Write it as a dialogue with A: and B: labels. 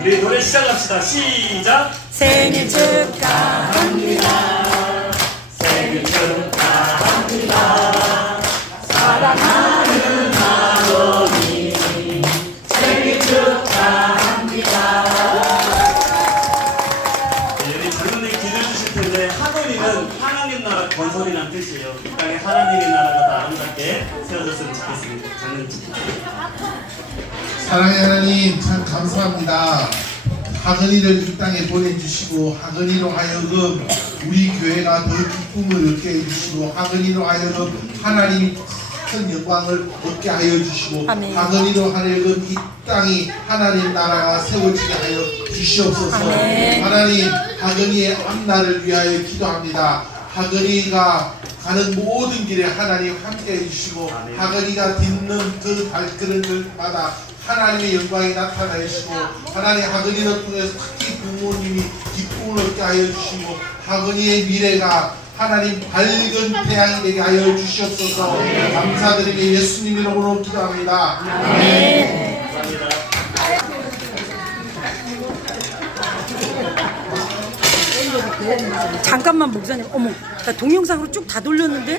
A: 우리 노래 시작합시다. 시작.
B: 생일 축하합니다.
A: 생일 축하합니다.
B: 사랑하는 아버님 생일 축하합니다.
A: 네, 우리 장로님 기도해 주실 텐데 하늘이는 하나님 나라 건설이라는 뜻이에요. 이 땅에 하나님의 나라가 다 아름답게 세워졌으면 좋겠습니다. 장로님 축하드립니다.
C: 사랑의 하나님 참 감사합니다. 하근이를 이 땅에 보내주시고 하근이로 하여금 우리 교회가 더 기쁨을 얻게 해주시고 하근이로 하여금 하나님 큰 영광을 얻게 하여 주시고
B: 아멘.
C: 하근이로 하여금 이 땅이 하나님 나라가 세워지게 하여 주시옵소서
B: 아멘.
C: 하나님 하근이의 앞날을 위하여 기도합니다. 하근이가 가는 모든 길에 하나님 함께 해주시고
A: 아멘.
C: 하근이가 딛는 그 발걸음 들마다 하나님의 영광이 나타나 주시고 하나님 하근이를 통해서 특히 부모님이 기쁨을 얻게 하여 주시고 하근이의 미래가 하나님 밝은 태양이 되게 하여 주시옵소서 감사드리며 예수님 이름으로 기도합니다.
A: 감사합니다.
B: 잠깐만 목사님. 어머 나 동영상으로 쭉 다 돌렸는데